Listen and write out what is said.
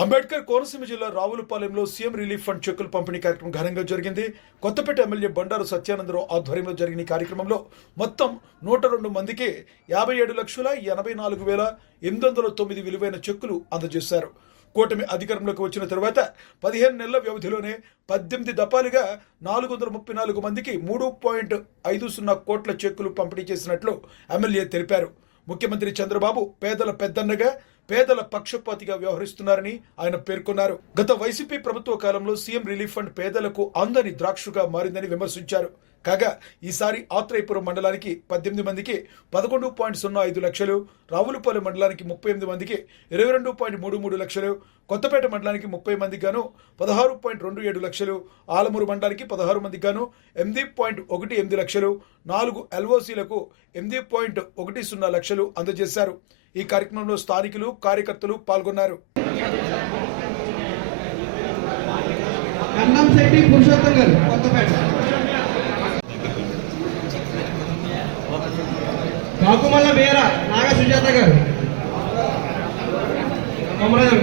అంబేద్కర్ కోనసీమ జిల్లా రావులపాలెంలో CM relief fund చెక్కుల పంపిణీ కార్యక్రమం ఘనంగా జరిగింది. కొత్తపేట ఎమ్మెల్యే బండారు సత్యానందరావు ఆధ్వర్యంలో జరిగిన ఈ కార్యక్రమంలో మొత్తం నూట రెండు మందికి యాభై ఏడు లక్షల ఎనభై నాలుగు వేల ఎనిమిది వందల తొమ్మిది విలువైన చెక్కులు అందజేశారు. కూటమి అధికారంలోకి వచ్చిన తర్వాత పదిహేను నెలల వ్యవధిలోనే పద్దెనిమిది దఫాలుగా నాలుగు వందల ముప్పై నాలుగు మందికి మూడు పాయింట్ ఐదు సున్నా కోట్ల చెక్కులు పంపిణీ చేసినట్లు ఎమ్మెల్యే తెలిపారు. ముఖ్యమంత్రి చంద్రబాబు పేదల పెద్దన్నగా పేదల పక్షపాతిగా వ్యవహరిస్తున్నారని ఆయన పేర్కొన్నారు. గత వైసీపీ ప్రభుత్వ కాలంలో సీఎం రిలీఫ్ ఫండ్ పేదలకు అందని ద్రాక్షగా మారిందని విమర్శించారు. కాగా ఈసారి ఆత్రేయపురం మండలానికి పద్దెనిమిది మందికి పదకొండు పాయింట్ సున్నా ఐదు లక్షలు రావులపాలెం మండలానికి ముప్పై ఎనిమిది మందికి ఇరవై రెండు పాయింట్ మూడు మూడు లక్షలు కొత్తపేట మండలానికి ముప్పై మందికి గాను పదహారు పాయింట్ రెండు ఏడు లక్షలు ఆలమూరు మండలానికి పదహారు మందికి గాను ఎనిమిది పాయింట్ ఒకటి ఎనిమిది లక్షలు నాలుగు ఎల్ఓసీలకు ఎనిమిది పాయింట్ ఒకటి సున్నా లక్షలు అందజేశారు. ఈ కార్యక్రమంలో స్థానికులు కార్యకర్తలు పాల్గొన్నారు. గారు కాకుమల్ల బీర నాగ సుజాత గారు. కొమరదల్